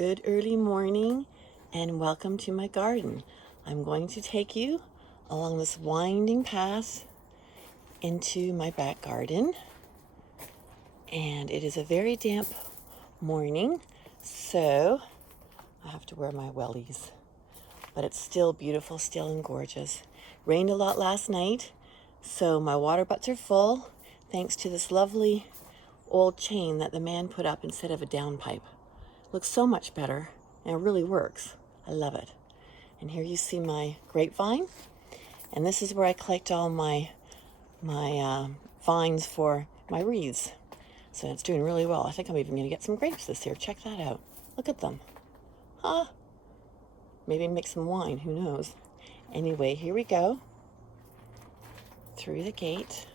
Good early morning and welcome to my garden. I'm going to take you along this winding path into my back garden, and it is a very damp morning, so I have to wear my wellies, but it's still beautiful, still and gorgeous. Rained a lot last night, so my water butts are full thanks to this lovely old chain that the man put up instead of a downpipe. Looks so much better, and it really works. I love it. And here you see my grapevine, and this is where I collect all my vines for my wreaths. So it's doing really well. I think I'm even going to get some grapes this year. Check that out. Look at them. Huh? Maybe make some wine. Who knows? Anyway, here we go. Through the gate.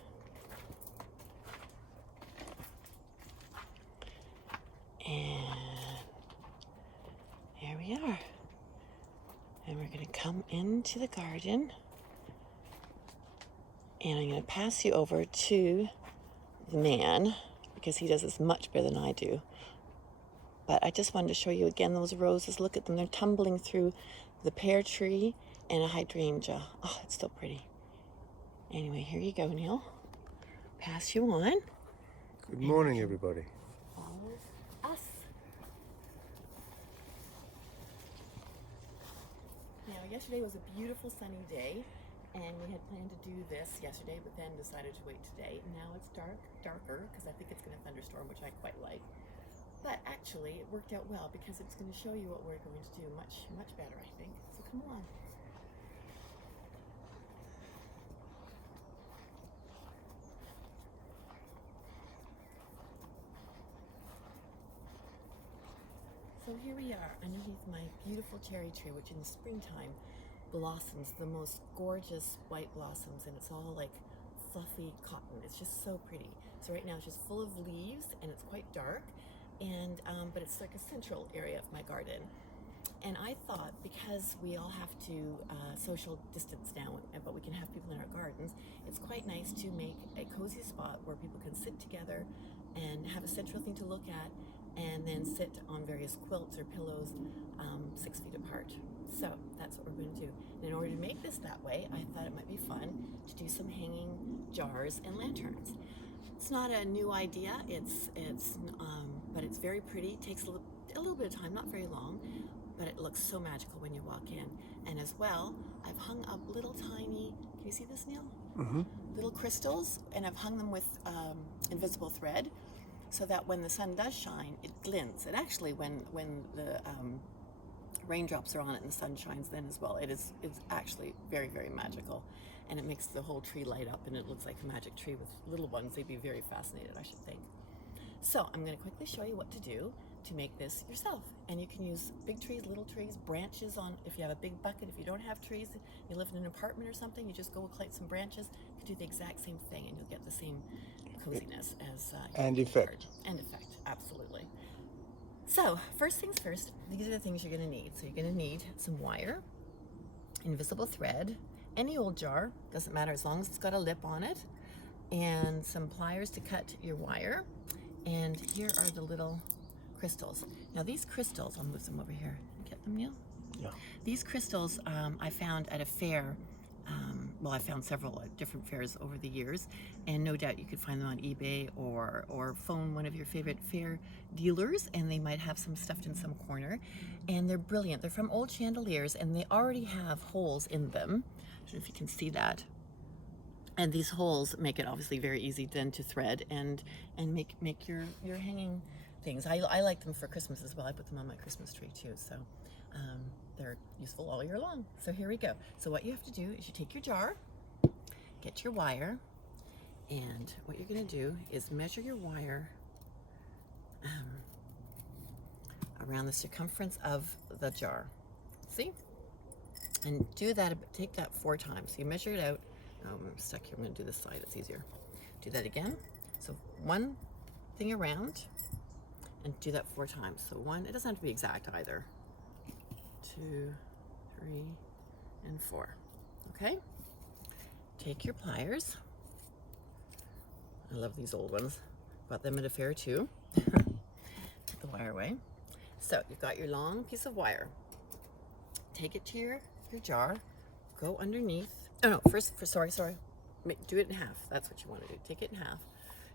And here we are. And we're going to come into the garden. And I'm going to pass you over to the man because he does this much better than I do. But I just wanted to show you again those roses. Look at them. They're tumbling through the pear tree and a hydrangea. Oh, it's so pretty. Anyway, here you go, Neil. Pass you on. Good morning, everybody. Follow us. Now, yesterday was a beautiful sunny day, and we had planned to do this yesterday, but then decided to wait today. Now it's darker, because I think it's going to thunderstorm, which I quite like. But actually, it worked out well because it's going to show you what we're going to do much better, I think. So come on. So here we are underneath my beautiful cherry tree, which in the springtime blossoms the most gorgeous white blossoms, and it's all like fluffy cotton. It's just so pretty. So right now it's just full of leaves and it's quite dark, and but it's like a central area of my garden. And I thought, because we all have to social distance now, but we can have people in our gardens, it's quite nice to make a cozy spot where people can sit together and have a central thing to look at, and then sit on various quilts or pillows 6 feet apart. So that's what we're going to do. And in order to make this that way, I thought it might be fun to do some hanging jars and lanterns. It's not a new idea. But it's very pretty. It takes a little bit of time, not very long, but it looks so magical when you walk in. And as well, I've hung up little tiny, can you see this, Neil? Mm-hmm. Little crystals, and I've hung them with invisible thread, so that when the sun does shine, it glints. And actually, when the raindrops are on it and the sun shines then as well, it's actually very, very magical. And it makes the whole tree light up, and it looks like a magic tree with little ones. They'd be very fascinated, I should think. So I'm going to quickly show you what to do to make this yourself. And you can use big trees, little trees, branches on, if you have a big bucket. If you don't have trees, you live in an apartment or something, you just go collect some branches. You can do the exact same thing, and you'll get the same coziness as And effect. And effect, absolutely. So first things first, these are the things you're going to need. So you're going to need some wire, invisible thread, any old jar, doesn't matter as long as it's got a lip on it, and some pliers to cut your wire. And here are the little crystals. Now these crystals, I'll move them over here. Get them, Neil? Yeah. These crystals I found at a fair. Well, I found several at different fairs over the years, and no doubt you could find them on eBay or phone one of your favorite fair dealers, and they might have some stuffed in some corner. And they're brilliant. They're from old chandeliers, and they already have holes in them. I don't know if you can see that. And these holes make it obviously very easy then to thread and make your hanging things. I like them for Christmas as well. I put them on my Christmas tree too, so they're useful all year long. So here we go. So what you have to do is you take your jar, get your wire, and what you're going to do is measure your wire around the circumference of the jar. See? And do that, take that 4 times. So you measure it out. Oh, I'm stuck here. I'm going to do this side. It's easier. Do that again. So one thing around, and do that 4 times. So 1, it doesn't have to be exact either. 2, 3, and 4. Okay? Take your pliers. I love these old ones. Bought them at a fair too. Put the wire away. So you've got your long piece of wire. Take it to your jar. Go underneath. Oh no, sorry. Do it in half. That's what you want to do. Take it in half.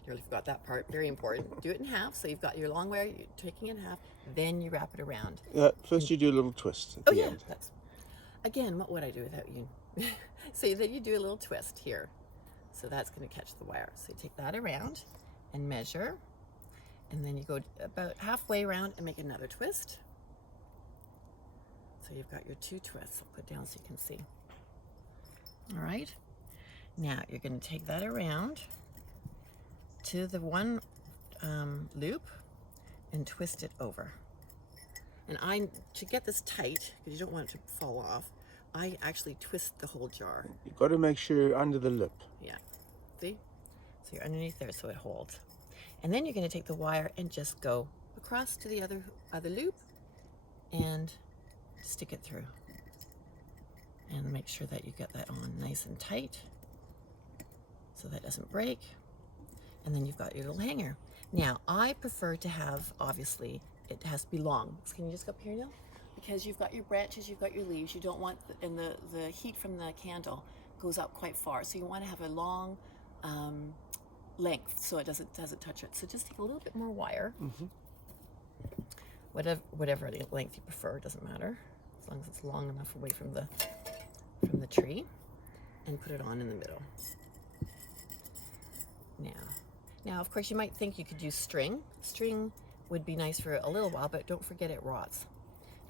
You really forgot that part. Very important. Do it in half. So you've got your long wire. You're taking it in half. Then you wrap it around. First you do a little twist at the end. That's, again, what would I do without you? So then you do a little twist here. So that's going to catch the wire. So you take that around and measure. And then you go about halfway around and make another twist. So you've got your 2 twists. I'll put down so you can see. All right. Now you're going to take that around to the one loop and twist it over. And to get this tight, because you don't want it to fall off, I actually twist the whole jar. You've got to make sure you're under the lip. Yeah. See? So you're underneath there so it holds. And then you're going to take the wire and just go across to the other loop and stick it through. And make sure that you get that on nice and tight so that doesn't break. And then you've got your little hanger. Now, I prefer to have, obviously, it has to be long. So can you just go up here, Neil? Because you've got your branches, you've got your leaves. You don't want, and the heat from the candle goes up quite far. So you want to have a long length so it doesn't touch it. So just take a little bit more wire. Whatever length you prefer, doesn't matter. As long as it's long enough away from the tree. And put it on in the middle. Now, of course, you might think you could use string. String would be nice for a little while, but don't forget it rots.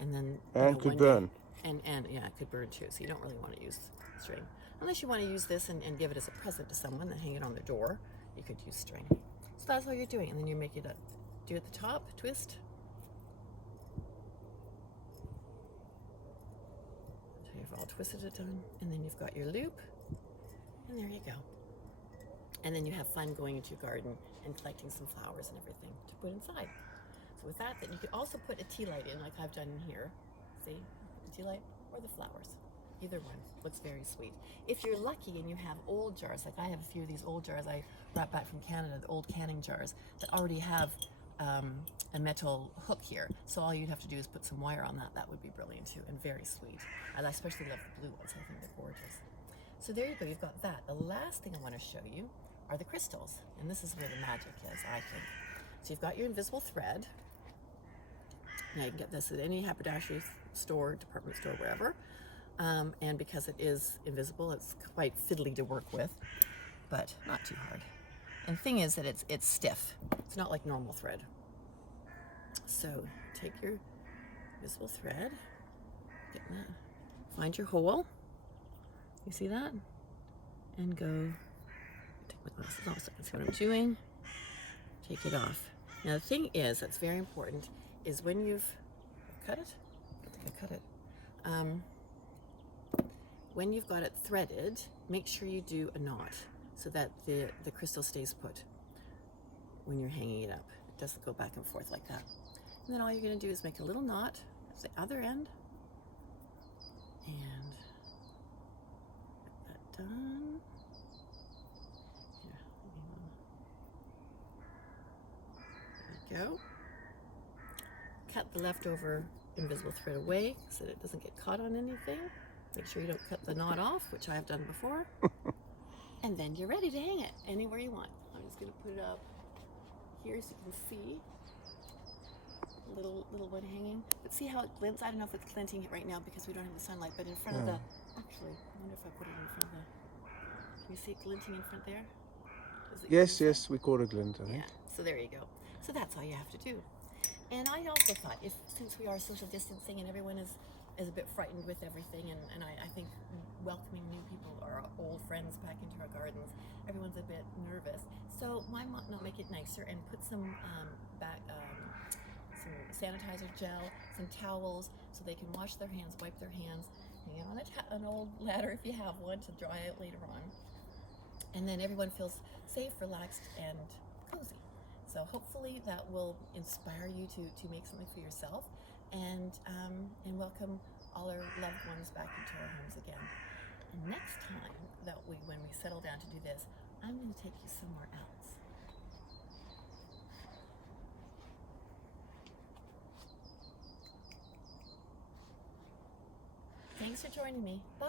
And then could burn. And yeah, it could burn too. So you don't really want to use string. Unless you want to use this and give it as a present to someone and hang it on their door, you could use string. So that's all you're doing. And then you make it do at the top, twist. So you've all twisted it done. And then you've got your loop. And there you go. And then you have fun going into your garden and collecting some flowers and everything to put inside. So with that, then you could also put a tea light in, like I've done in here. See, the tea light or the flowers. Either one looks very sweet. If you're lucky and you have old jars, like I have a few of these old jars I brought back from Canada, the old canning jars that already have a metal hook here. So all you'd have to do is put some wire on that. That would be brilliant too, and very sweet. I especially love the blue ones. I think they're gorgeous. So there you go. You've got that. The last thing I want to show you are the crystals. And this is where the magic is, I think. So you've got your invisible thread. Now you can get this at any haberdashery store, department store, wherever. And because it is invisible, it's quite fiddly to work with, but not too hard. And the thing is that it's stiff. It's not like normal thread. So take your invisible thread, find your hole. You see that? And go. Take my glasses off so I can see what I'm doing. Take it off. Now the thing is that's very important is when you've cut it. I think I cut it. When you've got it threaded, make sure you do a knot so that the crystal stays put when you're hanging it up. It doesn't go back and forth like that. And then all you're going to do is make a little knot at the other end and get that done. Here, there we go. Cut the leftover invisible thread away so that it doesn't get caught on anything. Make sure you don't cut the knot off, which I have done before. And then you're ready to hang it anywhere you want. I'm just going to put it up here so you can see a little one hanging. But see how it glints? I don't know if it's glinting right now because we don't have the sunlight, but in front of the... Actually, I wonder if I put it in front of the... Can you see it glinting in front there? Yes, we call it glint, I think. Yeah, so there you go. So that's all you have to do. And I also thought, since we are social distancing and everyone is a bit frightened with everything, and I think welcoming new people or old friends back into our gardens, everyone's a bit nervous. So why not make it nicer and put some sanitizer gel, some towels, so they can wash their hands, wipe their hands, hang on an old ladder if you have one to dry out later on. And then everyone feels safe, relaxed, and cozy. So hopefully that will inspire you to make something for yourself and welcome all our loved ones back into our homes again. And next time when we settle down to do this, I'm going to take you somewhere else. Thanks for joining me. Bye.